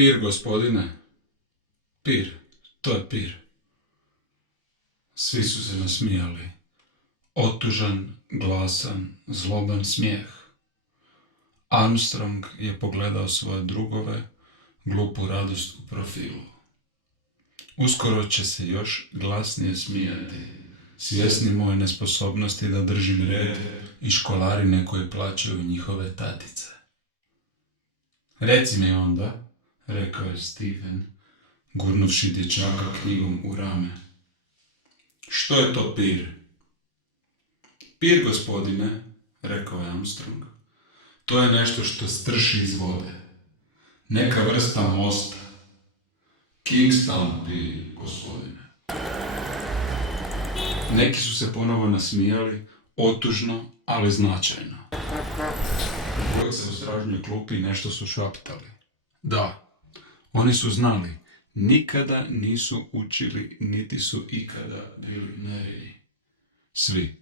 Pir, gospodine. Pir, to je pir. Svi su se nasmijali. Otužan, glasan, zloban smijeh. Armstrong je pogledao svoje drugove, glupu radost u profilu. Uskoro će se još glasnije smijati, svjesni moje nesposobnosti da držim red i školarine koje plaćaju njihove tatice. Reci mi onda, rekao je Stephen, gurnuvši dječaka knjigom u rame. Što je to pir? Pir, gospodine, rekao je Armstrong, to je nešto što strši iz vode. Neka vrsta mosta. Kingstown pir, gospodine. Neki su se ponovo nasmijali, otužno, ali značajno. Dvojica u stražnjoj klupi nešto su šaptali. Da, oni su znali, nikada nisu učili, niti su ikada bili nevini. Svi.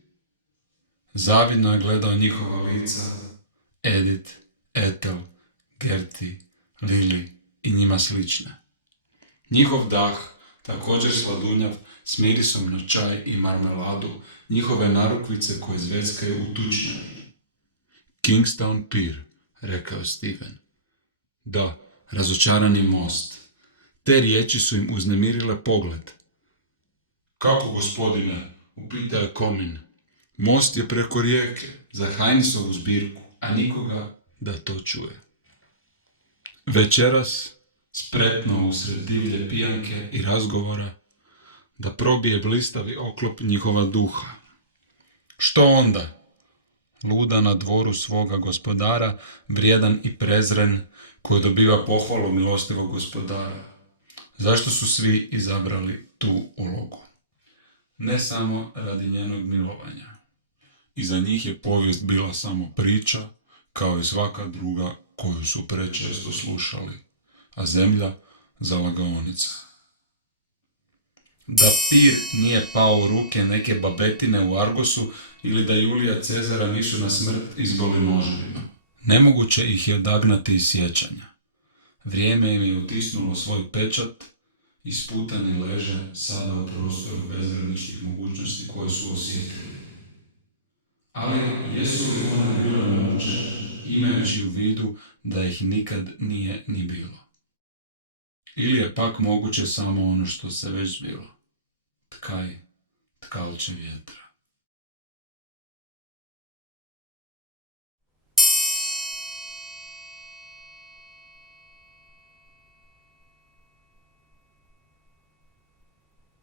Zavidno je gledao njihova lica, Edith, Ethel, Gertie, Lily i njima slične. Njihov dah, također sladunjav, s mirisom na čaj i marmeladu, njihove narukvice koje zveckaju u tučnjavi. Kingstown pir, rekao Stephen. Da, razočarani most. Te riječi su im uznemirile pogled. Kako, gospodine, upitao je Komin. Most je preko rijeke, za Heinesovu zbirku, a nikoga da to čuje. Večeras, spretno usred divlje pijanke i razgovora, da probije blistavi oklop njihova duha. Što onda? Luda na dvoru svoga gospodara, vrijedan i prezren, koji dobiva pohvalu milostivog gospodara. Zašto su svi izabrali tu ulogu? Ne samo radi njenog milovanja. I za njih je povijest bila samo priča, kao i svaka druga koju su prečesto slušali, a zemlja zalagaonica. Da pir nije pao u ruke neke babetine u Argosu ili da Julija Cezara nisu na smrt izboli noževima. Nemoguće ih je odagnati iz sjećanja. Vrijeme im je utisnulo svoj pečat i sputani leže sada u prostoru bezgraničnih mogućnosti koje su osjetili. Ali jesu li one bile moguće, imajući u vidu da ih nikad nije ni bilo? Ili je pak moguće samo ono što se već bilo? Tkaj, tkalče vjetra.